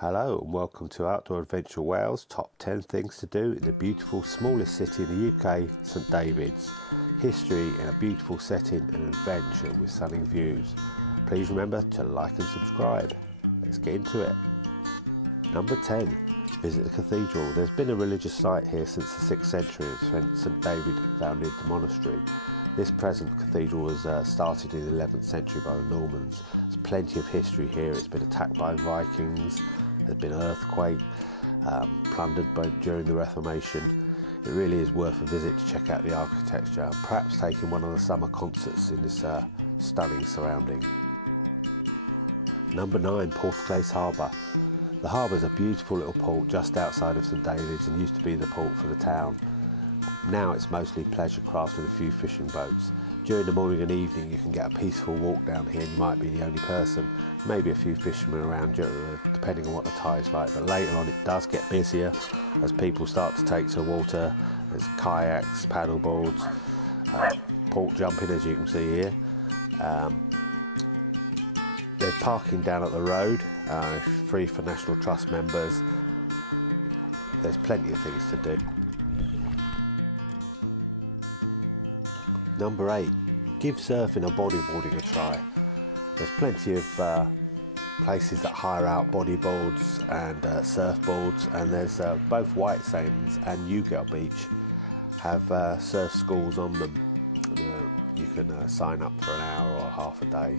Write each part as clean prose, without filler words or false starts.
Hello and welcome to Outdoor Adventure Wales, top 10 things to do in the beautiful smallest city in the UK, St David's. History in a beautiful setting and adventure with stunning views. Please remember to like and subscribe. Let's get into it. Number 10. Visit the cathedral. There's been a religious site here since the 6th century when St David founded the monastery. This present cathedral was started in the 11th century by the Normans. There's plenty of history here. It's been attacked by Vikings. There's been an earthquake, plundered during the Reformation. It really is worth a visit to check out the architecture and perhaps taking one of the summer concerts in this stunning surrounding. Number 9, Porthclais Harbour. The harbour is a beautiful little port just outside of St David's and used to be the port for the town. Now it's mostly pleasure craft and a few fishing boats. During the morning and evening you can get a peaceful walk down here and you might be the only person. Maybe a few fishermen around depending on what the tide's like, but later on it does get busier as people start to take to the water. There's kayaks, paddle boards, port jumping as you can see here. There's parking down at the road, free for National Trust members. There's plenty of things to do. Number 8, give surfing or bodyboarding a try. There's plenty of places that hire out bodyboards and surfboards, and there's both White Sands and Newgale Beach have surf schools on them. You can sign up for an hour or half a day.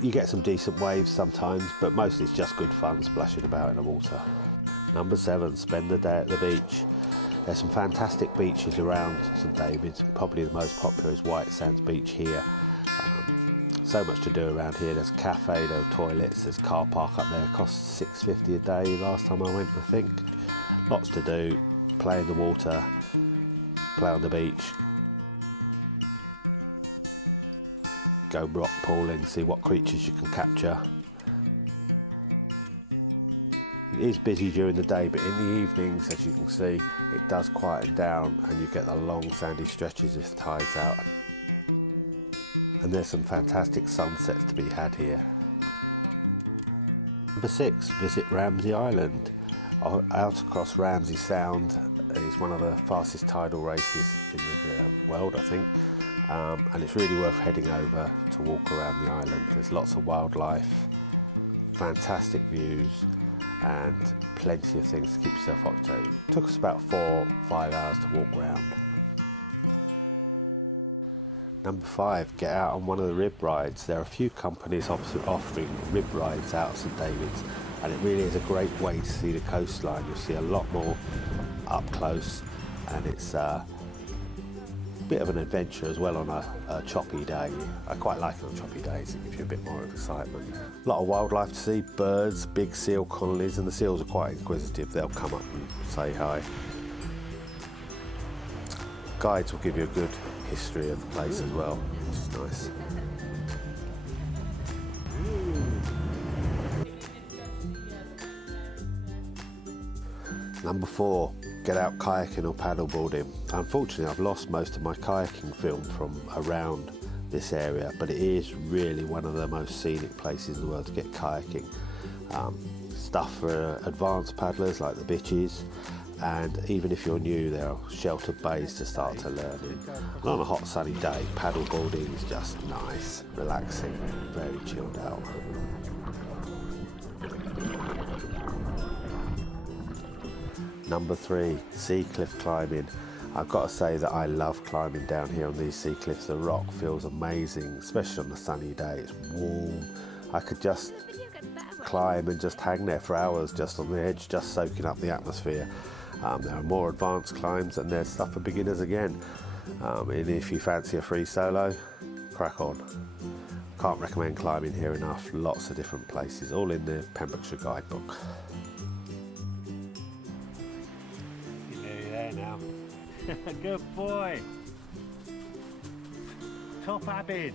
You get some decent waves sometimes, but mostly it's just good fun splashing about in the water. Number 7, spend the day at the beach. There's some fantastic beaches around St David's. Probably the most popular is White Sands Beach here. So much to do around here. There's a cafe, there are toilets, there's a car park up there. It costs £6.50 a day last time I went, I think. Lots to do. Play in the water, play on the beach, go rock pooling, see what creatures you can capture. It is busy during the day, but in the evenings, as you can see, it does quieten down and you get the long sandy stretches if the tide's out. And there's some fantastic sunsets to be had here. Number 6, visit Ramsey Island. Out across Ramsey Sound is one of the fastest tidal races in the world, I think. And it's really worth heading over to walk around the island. There's lots of wildlife, fantastic views, and plenty of things to keep yourself occupied. It took us about 4 or 5 hours to walk around. Number 5, get out on one of the rib rides. There are a few companies offering rib rides out of St David's, and it really is a great way to see the coastline. You'll see a lot more up close, and it's a bit of an adventure as well on a choppy day. I quite like it on choppy days, it gives you a bit more of excitement. A lot of wildlife to see, birds, big seal colonies, and the seals are quite inquisitive. They'll come up and say hi. Guides will give you a good history of the place as well, which is nice. Number 4, get out kayaking or paddleboarding. Unfortunately, I've lost most of my kayaking film from around this area, but it is really one of the most scenic places in the world to get kayaking. Stuff for advanced paddlers like the bitches, and even if you're new, there are sheltered bays to start to learn in. And on a hot sunny day, paddleboarding is just nice, relaxing, very chilled out. Number 3, sea cliff climbing. I've got to say that I love climbing down here on these sea cliffs. The rock feels amazing, especially on a sunny day. It's warm. I could just climb and just hang there for hours just on the edge, just soaking up the atmosphere. There are more advanced climbs and there's stuff for beginners again. And if you fancy a free solo, crack on. Can't recommend climbing here enough. Lots of different places, all in the Pembrokeshire guidebook. Now. Good boy. Top Abin.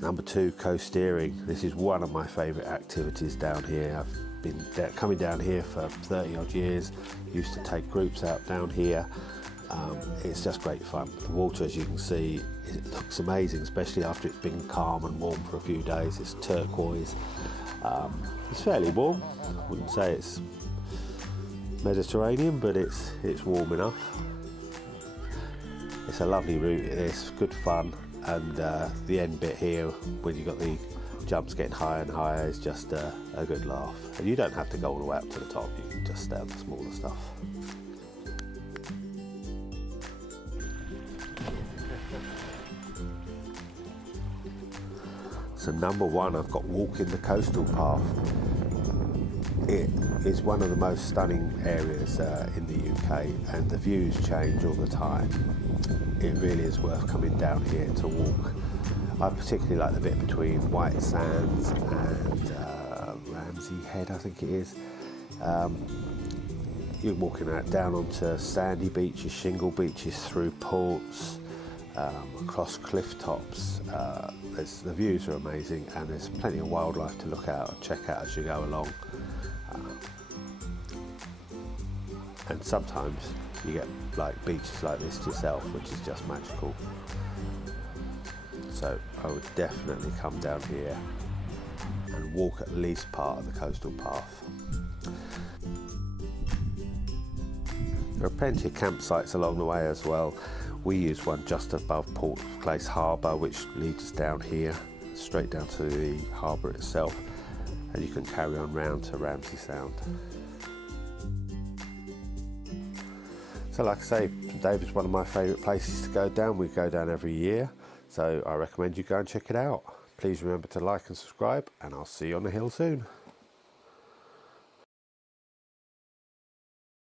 Number 2, coast steering. This is one of my favourite activities down here. I've been coming down here for 30 odd years. Used to take groups out down here It's just great fun. The water, as you can see, it looks amazing, especially after it's been calm and warm for a few days. It's turquoise. It's fairly warm. I wouldn't say it's Mediterranean, but it's warm enough. It's a lovely route. It's good fun, and the end bit here, when you've got the jumps getting higher and higher, is just a good laugh. And you don't have to go all the way up to the top. You can just stay on the smaller stuff. So number one, I've got walking the coastal path. It is one of the most stunning areas in the UK, and the views change all the time. It really is worth coming down here to walk. I particularly like the bit between White Sands and Ramsey Head, I think it is. You're walking out down onto sandy beaches, shingle beaches, through ports, across cliff tops. The views are amazing, and there's plenty of wildlife to look out and check out as you go along. And sometimes you get like beaches like this yourself, which is just magical. So I would definitely come down here and walk at least part of the coastal path. There are plenty of campsites along the way as well. We use one just above Port Place Harbour, which leads us down here, straight down to the harbour itself, and you can carry on round to Ramsey Sound. So like I say, David's one of my favourite places to go down. We go down every year, so I recommend you go and check it out. Please remember to like and subscribe, and I'll see you on the hill soon.